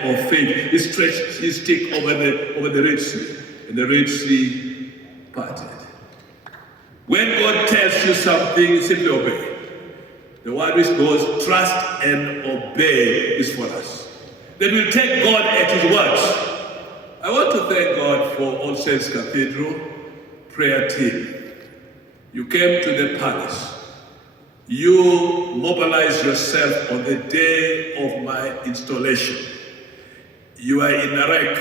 of faith. He stretched his stick over the Red Sea, and the Red Sea parted. When God tells you something, simply obey. The word which goes, trust and obey, is for us. Then we'll take God at his words. I want to thank God for All Saints Cathedral prayer team. You came to the palace. You mobilized yourself on the day of my installation. You are in Iraq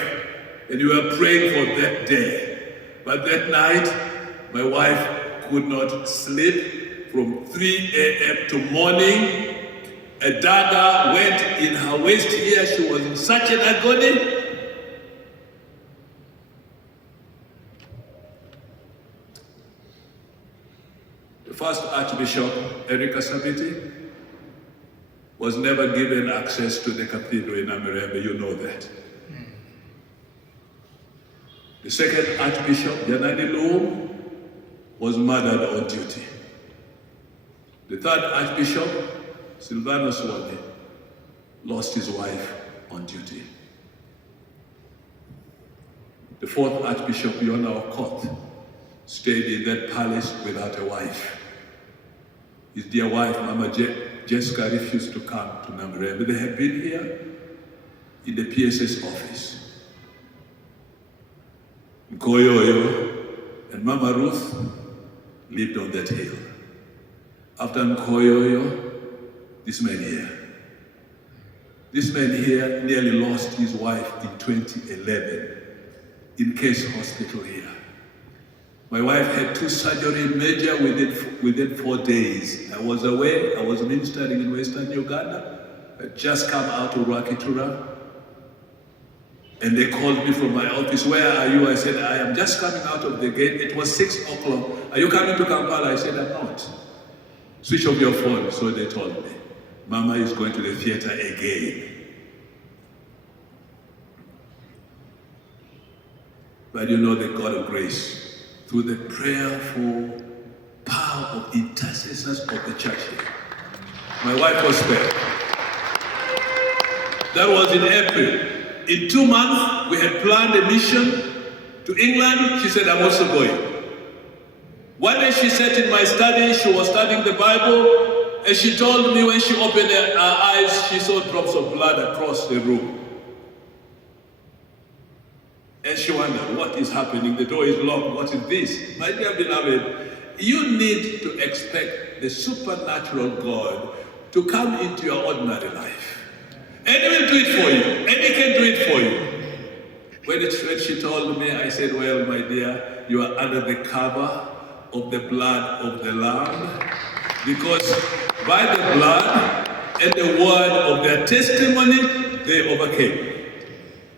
and you were praying for that day. But that night, my wife could not sleep from 3 a.m. to morning. A dagger went in her waist here. She was in such an agony. The first Archbishop, Erika Sabiti, was never given access to the cathedral in Amirembe, you know that. The second Archbishop, Janani Luo, was murdered on duty. The third Archbishop, Silvanus Wani, lost his wife on duty. The fourth Archbishop, Yona Okoth, stayed in that palace without a wife. His dear wife, Mama Jessica, refused to come to Namirembe. They had been here in the PSS office. Nkoyoyo and Mama Ruth lived on that hill. After Nkoyoyo, this man here nearly lost his wife in 2011 in Case Hospital here. My wife had 2 surgeries major within 4 days. I was away, I was ministering in Western Uganda. I had just come out of Rwakitura. And they called me from my office, where are you? I said, I am just coming out of the gate. It was 6 o'clock. Are you coming to Kampala? I said, I'm not. Switch off your phone. So they told me, Mama is going to the theater again. But you know the God of grace, through the prayerful power of intercessors of the church here. My wife was spared. That was in April. In 2 months, we had planned a mission to England. She said, I'm also going. One day she sat in my study, she was studying the Bible, and she told me when she opened her eyes, she saw drops of blood across the room. And she wondered, what is happening? The door is locked, what is this? My dear beloved, you need to expect the supernatural God to come into your ordinary life. And he will do it for you, and he can do it for you. When she told me, I said, well, my dear, you are under the cover of the blood of the Lamb, because by the blood and the word of their testimony, they overcame.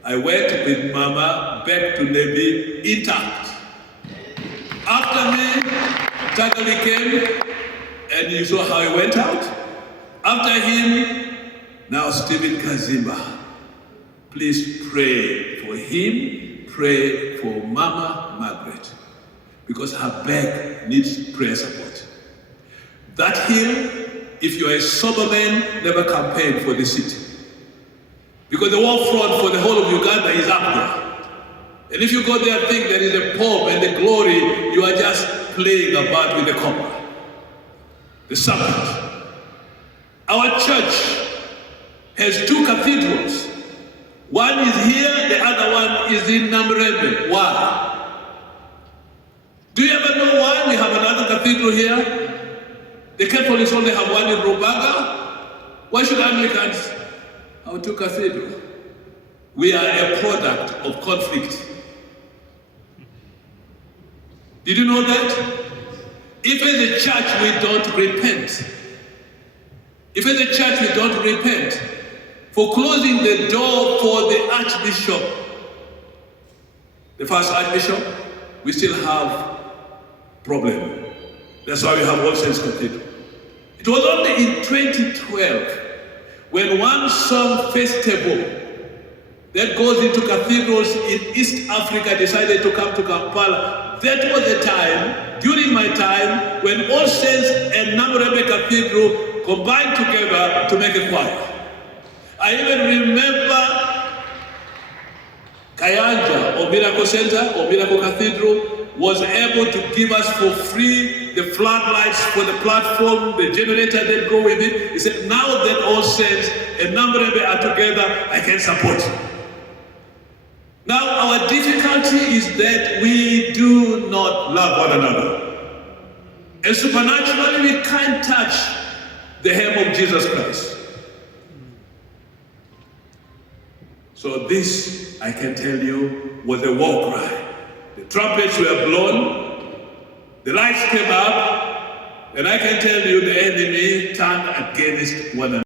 I went with Mama back to Nebi intact. After me, Tagali came, and you saw how he went out. After him, now Stephen Kazimba. Please pray for him, pray for Mama Margaret, because her back needs prayer support. That hill, if you are a sober man, never campaign for the city. Because the war front for the whole of Uganda is up there. And if you go there and think there is a pomp and the glory, you are just playing about with the copper. The serpent. Our church has 2 cathedrals. One is here, the other one is in Namirembe. Why? Do you ever know why we have another cathedral here? The Catholics only have one in Rubaga. Why should Anglicans have 2 cathedrals? We are a product of conflict. Did you know that? If as a church we don't repent, if as a church we don't repent for closing the door for the Archbishop, the first Archbishop, we still have problem. That's why we have All Saints Cathedral. It was only in 2012 when one song festival that goes into cathedrals in East Africa decided to come to Kampala. That was the time, during my time, when All Saints and Namirembe Cathedral combined together to make a choir. I even remember Miracle Center or Miracle Cathedral was able to give us for free the floodlights for the platform, the generator that go with it. He said, now that all saints and number are together, I can support. Now our difficulty is that we do not love one another. And supernaturally we can't touch the hem of Jesus Christ. So this, I can tell you, was a war cry. The trumpets were blown, the lights came up, and I can tell you the enemy turned against one another.